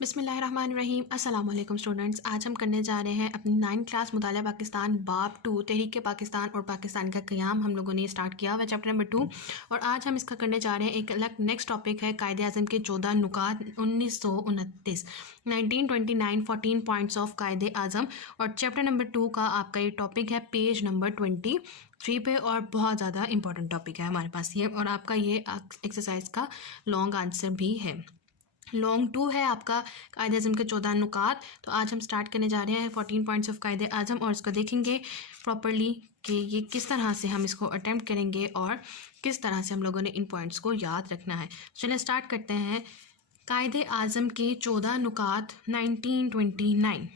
बिस्मिल्लाहिर्रहमानिर्रहीम। अस्सलाम वालेकुम स्टूडेंट्स। आज हम करने जा रहे हैं अपनी 9th क्लास मुताला पाकिस्तान बाब 2 तहरीक पाकिस्तान और पाकिस्तान का क़याम। हम लोगों ने स्टार्ट किया हुआ चैप्टर नंबर 2 और आज हम इसका करने जा रहे हैं एक अलग नेक्स्ट टॉपिक है कायदे आज़म के 14 नुकात 1929 1929 14 पॉइंट्स ऑफ कायदे आज़म। और चैप्टर नंबर 2 का आपका ये टॉपिक है पेज नंबर 23 पे और बहुत ज़्यादा इंपॉर्टेंट टॉपिक है हमारे पास ये। और आपका ये एक्सरसाइज का लॉन्ग आंसर भी है। लॉन्ग 2 है आपका कायदे आज़म के 14 नुकात। तो आज हम स्टार्ट करने जा रहे हैं 14 पॉइंट्स ऑफ कायदे आज़म और इसको देखेंगे प्रॉपरली कि ये किस तरह से हम इसको अटेम्प्ट करेंगे और किस तरह से हम लोगों ने इन पॉइंट्स को याद रखना है। चलिए स्टार्ट करते हैं। कायदे आज़म के 14 नुकात 1929।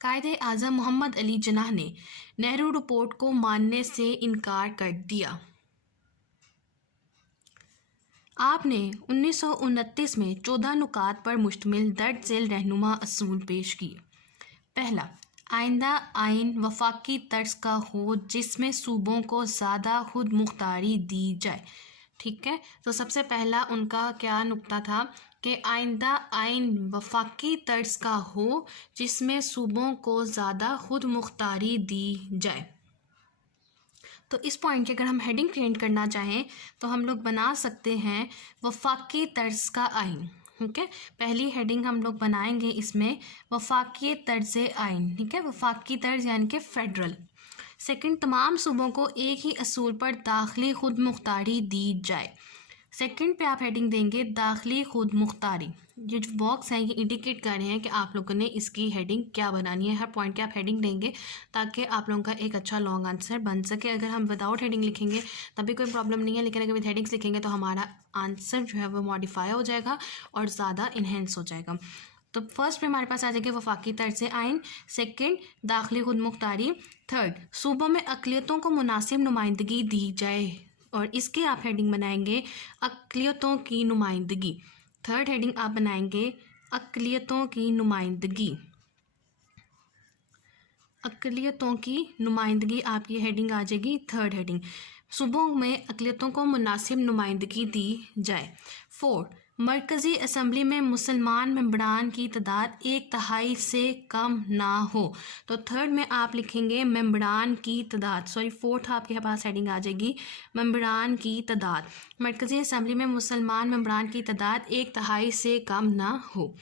कायदे आज़म मोहम्मद अली जिन्नाह ने नेहरू रिपोर्ट को मानने से इनकार कर दिया। आपने 1929 में 14 नुकात पर मुश्तमिल दर्ज झेल रहनुमा असूल पेश किए। पहला, आइंदा आइन वफाकी तर्ज का हो जिसमें सूबों को ज़्यादा खुद मुख्तारी दी जाए। ठीक है, तो सबसे पहला उनका क्या नुक्ता था कि आइंदा आइन वफाकी तर्ज का हो जिसमें सूबों को ज़्यादा खुद मुख्तारी दी जाए। तो इस पॉइंट की अगर हम हेडिंग क्रिएट करना चाहें तो हम लोग बना सकते हैं वफाकी तर्ज का आइन। ठीक है, पहली हेडिंग हम लोग बनाएंगे इसमें वफाकी तर्ज आइन। ठीक है, वफाकी तर्ज यानी कि फेडरल। सेकंड, तमाम सूबों को एक ही असूल पर दाखिली खुद मुख्तारी दी जाए। सेकंड पे आप हेडिंग देंगे दाखिली खुद मुख्तारी। ये जो बॉक्स है ये इंडिकेट कर रहे हैं कि आप लोगों ने इसकी हेडिंग क्या बनानी है। हर पॉइंट की आप हेडिंग देंगे ताकि आप लोगों का एक अच्छा लॉन्ग आंसर बन सके। अगर हम विदाउट हेडिंग लिखेंगे तभी कोई प्रॉब्लम नहीं है, लेकिन अगर विद हेडिंग्स लिखेंगे तो हमारा आंसर जो है वो मॉडिफाई हो जाएगा और ज़्यादा इन्हेंस हो जाएगा। तो फर्स्ट पे हमारे पास आ जाएगी वफाकी तर्ज आइन। सेकंड, दाखिली खुद मुख्तारी। थर्ड, सूबों में अक़लियतों को मुनासिब नुमाइंदगी दी जाए और इसके आप हेडिंग बनाएंगे अक़लियतों की नुमाइंदगी। थर्ड हेडिंग आप बनाएंगे अक़लियतों की नुमाइंदगी। अक़लियतों की नुमाइंदगी आपकी हेडिंग आ जाएगी थर्ड हेडिंग। सूबों में अक़लियतों को मुनासिब नुमाइंदगी दी जाए। फोर्थ, मरकज़ी असम्बली में मुसलमान मेंबरान की तादाद 1/3 से कम ना हो। तो थर्ड में आप लिखेंगे मेंबरान की तादाद, फोर्थ आपके पास हेडिंग आ जाएगी मेंबरान की तादाद। मरकज़ी असम्बली में मुसलमान मेंबरान की तादाद 1/3 से कम ना हो।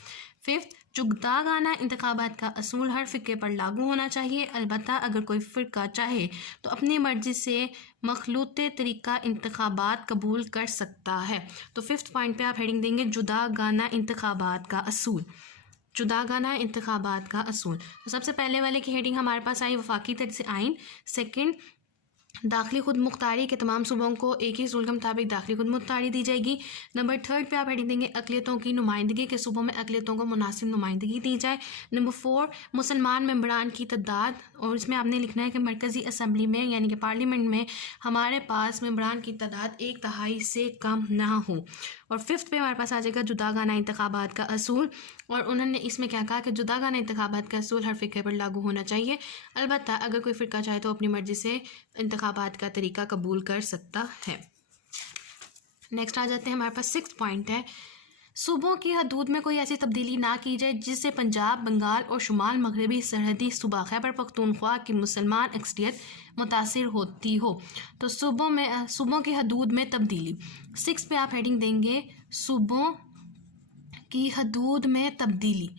फिफ्थ, जुगदागाना इंतखाबात का असूल हर फ़िरके पर लागू होना चाहिए, अलबत्ता अगर कोई फ़िरका चाहे तो अपनी मर्ज़ी से मखलूते तरीक़ा इंतखाबात कबूल कर सकता है। तो फिफ्थ पॉइंट पे आप हेडिंग देंगे जुदागाना इंतखाबात का असूल। जुदागाना इंतखाबात का असूल। तो सबसे पहले वाले की हेडिंग हमारे पास आई वफाकी तर्ज आइन। सेकंड, दाखिली खुद मुख्तारी के तमाम सूबों को एक ही असूल के मुताबिक दाखिली खुद मुख्तारी दी जाएगी। नंबर थर्ड पे आप हेडिंग देंगे अक़लियतों की नुमाइंदगी के सूबों में अक़लियतों को मुनासिब नुमाइंदगी दी जाए। नंबर फोर, मुसलमान मेंबरान की तादाद और इसमें आपने लिखना है कि मरकज़ी असम्बली में यानी कि पार्लियामेंट में हमारे पास मेंबरान की तादाद 1/3 से कम ना हो। और फिफ्थ पे हमारे पास आ जाएगा जुदागाना इंतखाबात का असूल और उन्होंने इसमें क्या कहा कि जुदागाना इंतखाबात का असूल हर फ़िरके पर लागू होना चाहिए, अलबत्ता अगर कोई फ़िरका चाहे तो अपनी मर्ज़ी से इंतखाबात का तरीका कबूल कर सकता है। नेक्स्ट आ जाते हैं हमारे पास सिक्स्थ पॉइंट है, सूबों की हदूद में कोई ऐसी तब्दीली ना की जाए जिससे पंजाब, बंगाल और शुमाल मगरबी सरहदी सूबा खैबर पख्तूनख्वा की मुसलमान अक्सरियत मुतासिर होती हो। तो सूबों की हदूद में तब्दीली। सिक्स पे आप हेडिंग देंगे सूबों की हदूद में तब्दीली।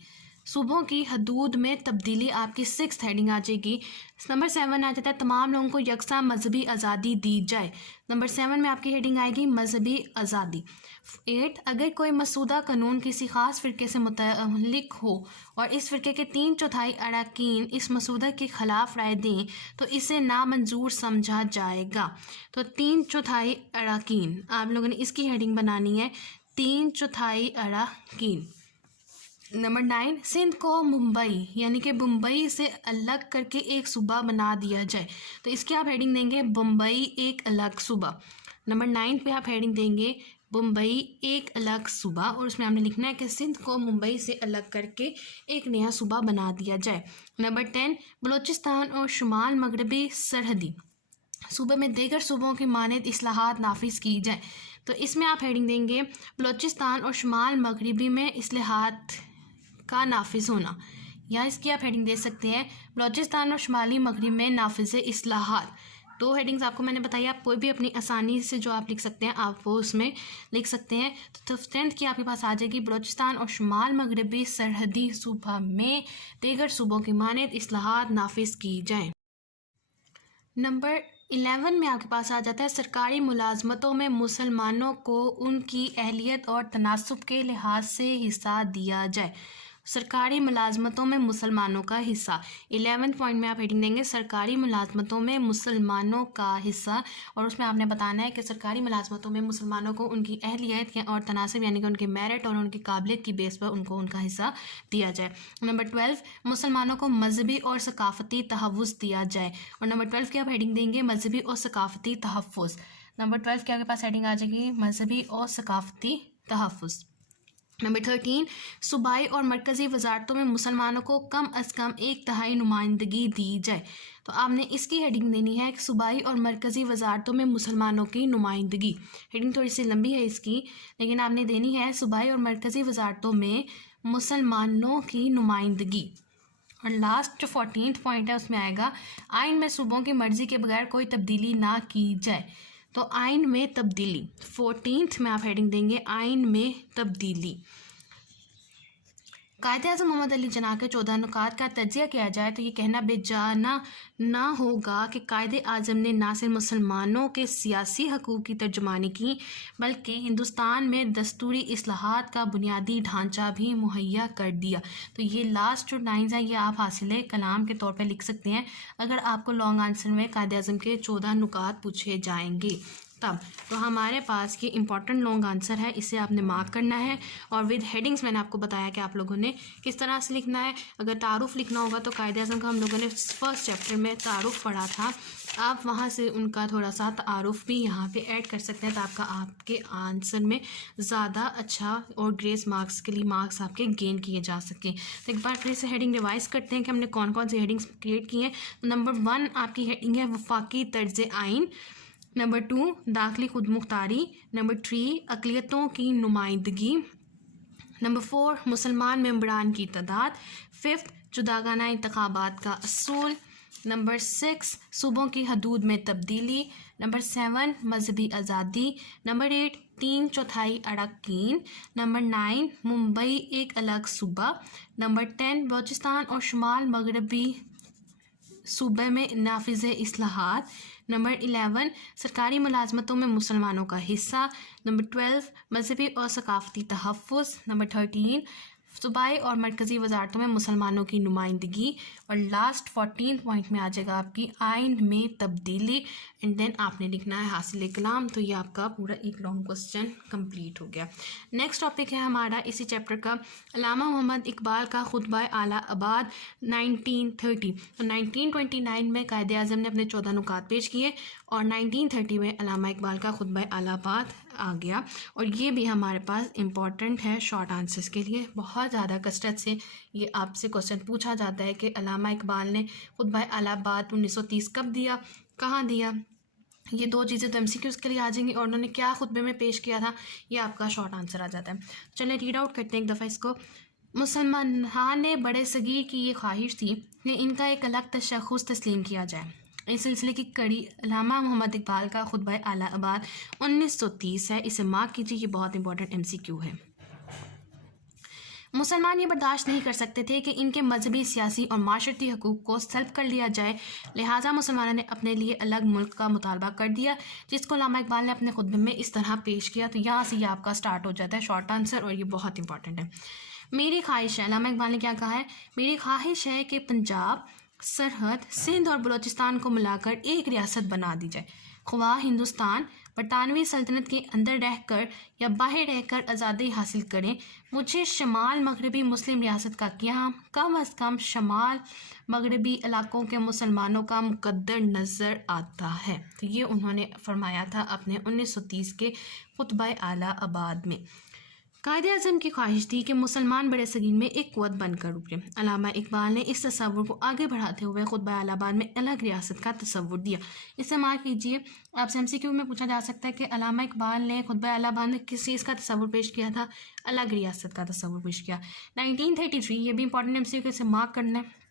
सूबों की हदूद में तब्दीली आपकी सिक्स्थ हेडिंग आ जाएगी। नंबर 7 आ जाता है तमाम लोगों को यकसा मजहबी आज़ादी दी जाए। नंबर 7 में आपकी हेडिंग आएगी मजहबी आज़ादी। 8, अगर कोई मसूदा कानून किसी ख़ास फ़िरके से मुतल्लिक हो और इस फ़िरके के 3/4 अरकान इस मसूदा के ख़िलाफ़ राय दें तो इसे नामंजूर समझा जाएगा। तो 3/4 अरकान आप लोगों ने इसकी हेडिंग बनानी है 3/4 अरकान। नंबर 9, सिंध को मुंबई यानी कि मुंबई से अलग करके एक सूबा बना दिया जाए। तो इसकी आप हेडिंग देंगे मुंबई एक अलग सूबा। नंबर 9 पे आप हेडिंग देंगे मुंबई एक अलग सूबा और उसमें हमने लिखना है कि सिंध को मुंबई से अलग करके एक नया सूबा बना दिया जाए। नंबर 10, बलूचिस्तान और शुमाल मगरबी सरहदी सूबे में दीगर सूबों की मानद इस्लाहात नाफिज की जाए। तो इसमें आप हेडिंग देंगे बलूचिस्तान और शुमाल मगरबी में इस्लाहात का नाफिज होना, या इसकी आप हेडिंग दे सकते हैं बलूचिस्तान और शुमाली मगरब में नाफिज इस्लाहात। दो हेडिंग्स आपको मैंने बताई, आप कोई भी अपनी आसानी से जो आप लिख सकते हैं आप वो उसमें लिख सकते हैं। तो 10th की आपके पास आ जाएगी बलूचिस्तान और शुमाल मगरबी सरहदी सूबा में दीगर सूबों की मानद इस्लाहात नाफिज की जाएँ। नंबर 11 में आपके पास आ जाता है सरकारी मुलाजमतों में मुसलमानों को उनकी अहलियत और तनासब के लिहाज से हिस्सा दिया जाए। सरकारी मुलाजमतों में मुसलमानों का हिस्सा 11 पॉइंट में आप हेडिंग देंगे सरकारी मुलाजमतों में मुसलमानों का हिस्सा, और उसमें आपने बताना है कि सरकारी मुलाजमतों में मुसलमानों को उनकी अहलियत और तनासब यानी कि उनके मेरिट और उनकी काबिलियत की बेस पर उनको उनका हिस्सा दिया जाए। नंबर 12 मुसलमानों को मजहबी और सकाफ़ती तहफ़्फ़ुज़ दिया जाए, और नंबर 12 की आप हेडिंग देंगे मजहबी और सकाफ़ती तहफ़्फ़ुज़। नंबर 12 के आपके पास हेडिंग आ जाएगी मजहबी और सकाफ़ती तहफ़्फ़ुज़। नंबर 13 सूबाई और मरकज़ी वजारतों में मुसलमानों को कम अज़ कम 1/3 नुमाइंदगी दी जाए। तो आपने इसकी हेडिंग देनी है कि सूबाई और मरकज़ी वजारतों में मुसलमानों की नुमाइंदगी। हेडिंग थोड़ी सी लंबी है इसकी, लेकिन आपने देनी है सूबाई और मरकज़ी वजारतों में मुसलमानों की नुमाइंदगी। और लास्ट जो 14th पॉइंट है उसमें आएगा आइन में सूबों की मर्ज़ी के बगैर कोई तब्दीली ना की जाए। तो आइन में तब्दीली 14th में आप हेडिंग देंगे आइन में तब्दीली। कायदे-ए-आज़म मोहम्मद अली जिन्ना के 14 नुकात का तज्ज़िया किया जाए तो ये कहना बेजाना ना होगा कि कायदे-ए-आज़म ने ना सिर्फ मुसलमानों के सियासी हकूक़ की तर्जुमानी की बल्कि हिंदुस्तान में दस्तूरी इस्लाहात का बुनियादी ढांचा भी मुहैया कर दिया। तो ये लास्ट जो लाइन्स हैं ये आप हासिल कलाम के तौर पे लिख सकते हैं अगर आपको लॉन्ग आंसर में कायदे-ए-आज़म के 14 नुकात पूछे जाएंगे तब। तो हमारे पास ये इंपॉर्टेंट लॉन्ग आंसर है, इसे आपने मार्क करना है और विद हेडिंग्स मैंने आपको बताया कि आप लोगों ने किस तरह से लिखना है। अगर तारुफ लिखना होगा तो कायदे-ए-आज़म का हम लोगों ने फर्स्ट चैप्टर में तारुफ पढ़ा था, आप वहाँ से उनका थोड़ा सा तारुफ भी यहाँ पे ऐड कर सकते हैं तो आपका आपके आंसर में ज़्यादा अच्छा और ग्रेस मार्क्स के लिए मार्क्स आपके गेन किए जा सकें। तो एक बार फिर से हेडिंग रिवाइज़ करते हैं कि हमने कौन कौन सी हेडिंग्स क्रिएट की हैं। नंबर 1 आपकी हेडिंग है वफाकी तर्ज आइन। नंबर 2 दाखिली खुद मुख्तारी। नंबर 3 अक़लियतों की नुमाइंदगी। नंबर 4 मुसलमान मेंबरान की तादाद। 5th जुदागाना इंतखाबात का असूल। नंबर 6 सूबों की हदूद में तब्दीली। नंबर 7 मजहबी आज़ादी। नंबर 8 3/4 अरकान। नंबर 9 मुंबई एक अलग सूबा। नंबर 10 बलूचिस्तान और शुमाल मगरबी सूबे में नाफिज़ इस्लाहात। नंबर 11 सरकारी मुलाजमतों में मुसलमानों का हिस्सा। नंबर 12 मजहबी और सकाफ़ती तहफ़्फ़ुज़। नंबर 13 सूबाई और मरकज़ी वजारतों में मुसलमानों की नुमाइंदगी। और लास्ट 14 पॉइंट में आ जाएगा आपकी आइन में तब्दीली एंड देन आपने लिखना है हासिल कलाम। तो ये आपका पूरा एक लॉन्ग क्वेश्चन कंप्लीट हो गया। नेक्स्ट टॉपिक है हमारा इसी चैप्टर का अल्लामा मोहम्मद इकबाल का खुतबा आला आबाद 1930। तो 1929 में कायदे-ए-आज़म ने अपने 14 नुकात पेश किए और 1930 में अल्लामा इकबाल का खुतबा आला आबाद आ गया। और ये भी हमारे पास इम्पॉर्टेंट है शॉर्ट आंसर्स के लिए। बहुत ज़्यादा कसरत से ये आपसे क्वेश्चन पूछा जाता है कि अल्लामा इकबाल ने खुतबा आला आबाद 1930 कब दिया, कहाँ दिया। ये दो चीज़ें तो MCQs के लिए आ जाएंगी और उन्होंने क्या खुतबे में पेश किया था, ये आपका शॉर्ट आंसर आ जाता है। चलिए रीड आउट करते हैं एक दफ़ा इसको। मुसलमान बड़े सगीर की ये ख्वाहिश थी कि इनका एक अलग तशख़्ख़ुस तस्लीम किया जाए। इस सिलसिले की कड़ी अल्लामा मोहम्मद इकबाल का खुतबा आला आबाद 1930 है। इसे मार्क कीजिए, ये बहुत इंपॉर्टेंट MCQ है। मुसलमान ये बर्दाश्त नहीं कर सकते थे कि इनके मजहबी, सियासी और माशरती हकूक़ को सल्ब कर लिया जाए, लिहाजा मुसलमानों ने अपने लिए अलग मुल्क का मुतालबा कर दिया, जिसको अल्लामा इकबाल ने अपने खुतबे में इस तरह पेश किया। तो यहाँ से ये आपका स्टार्ट हो जाता है शॉर्ट आंसर और ये बहुत इंपॉर्टेंट है। मेरी ख्वाहिश है, अल्लामा इकबाल ने क्या कहा है, मेरी ख्वाहिश है कि पंजाब, सरहद, सिंध और बलूचिस्तान को मिलाकर एक रियासत बना दी जाए। ख्वाह हिंदुस्तान बरतानवी सल्तनत के अंदर रहकर या बाहर रहकर आज़ादी हासिल करें, मुझे शमाल मगरबी मुस्लिम रियासत का क़याम कम अज़ कम शमाल मगरबी इलाकों के मुसलमानों का मुकद्दर नज़र आता है। तो ये उन्होंने फरमाया था अपने 1930 के खुतबा आला आबाद में। कायद-ए-आज़म की ख्वाहिश थी कि मुसलमान बड़े सगीर में एक क़ुव्वत बनकर उभरे। अल्लामा इकबाल ने इस तसव्वुर को आगे बढ़ाते हुए खुतबा अलाहाबाद में अलग रियासत का तसव्वुर दिया। इसे मार्क कीजिए, आपसे MCQ में पूछा जा सकता है कि अल्लामा इकबाल ने खुतबा अलाहाबाद में किस चीज़ का तसव्वुर पेश किया था? अलग रियासत का तसव्वुर पेश किया। 1933, ये भी इंपॉर्टेंट MCQ, इसे मार्क करना है।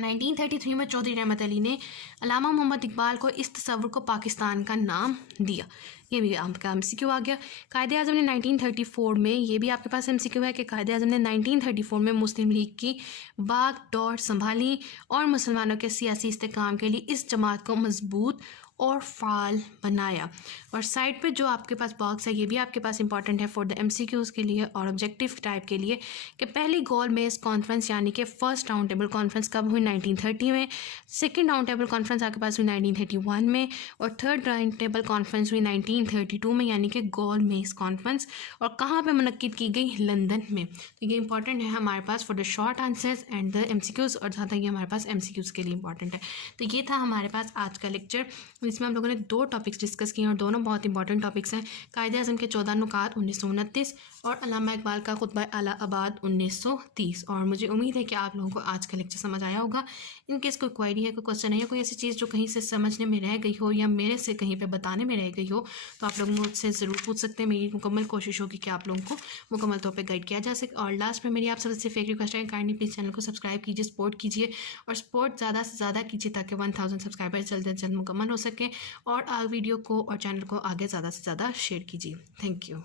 1933 में चौधरी रहमत अली ने अल्लामा मोहम्मद इकबाल को इस तसव्वुर को पाकिस्तान का नाम दिया। ये भी आपका MCQ आ गया। कायद-ए-आज़म ने 1934 में, ये भी आपके पास MCQ है कि कायद-ए-आज़म ने 1934 में मुस्लिम लीग की बागडोर संभाली और मुसलमानों के सियासी इस्तेहकाम के लिए इस जमात को मजबूत और फ़ाल बनाया। और साइड पे जो आपके पास बॉक्स है, ये भी आपके पास इंपॉर्टेंट है फॉर द MCQs के लिए और ऑब्जेक्टिव टाइप के लिए, कि पहली गोल मेज़ कॉन्फ्रेंस यानी कि फ़र्स्ट राउंड टेबल कॉन्फ्रेंस कब हुई? 1930 में। सेकंड राउंड टेबल कॉन्फ्रेंस आपके पास हुई 1931 में, और थर्ड राउंड टेबल कॉन्फ्रेंस हुई 1932 में, यानी कि गोल मेज़ कॉन्फ्रेंस। और कहाँ पे मुनक्किद की गई? लंदन में। तो ये इंपॉर्टेंट है हमारे पास for the short answers and the MCQs, और जहाँ तक ये हमारे पास MCQs के लिए इंपॉर्टेंट है। तो ये था हमारे पास आज का लेक्चर, इसमें हम लोगों ने 2 टॉपिक्स डिस्कस किए और दोनों बहुत इंपॉर्टेंट टॉपिक्स हैं। कायद-ए-आज़म के 14 नुकात 1929 और अल्लामा इकबाल का खुतबा अलाहाबाद 1930। और मुझे उम्मीद है कि आप लोगों को आज का लेक्चर समझ आया होगा। इनकेस कोई क्वेरी है, कोई क्वेश्चन है या कोई ऐसी चीज़ जो कहीं से समझने में रह गई हो या मेरे से कहीं पे बताने में रह गई हो, तो आप लोग मुझसे ज़रूर पूछ सकते हैं। मेरी मुकम्मल कोशिश होगी कि आप लोगों को मुकम्मल तौर पे गाइड किया जा सके। और लास्ट में मेरी आप सबसे एक रिक्वेस्ट है, काइंडली प्लीज़ चैनल को सब्सक्राइब कीजिए, सपोर्ट कीजिए और सपोर्ट ज़्यादा से ज़्यादा कीजिए ताकि 1000 सब्सक्राइबर जल्द से जल्द मुकम्मल हो सकें। और वीडियो को और चैनल को आगे ज़्यादा से ज़्यादा शेयर कीजिए। Thank you.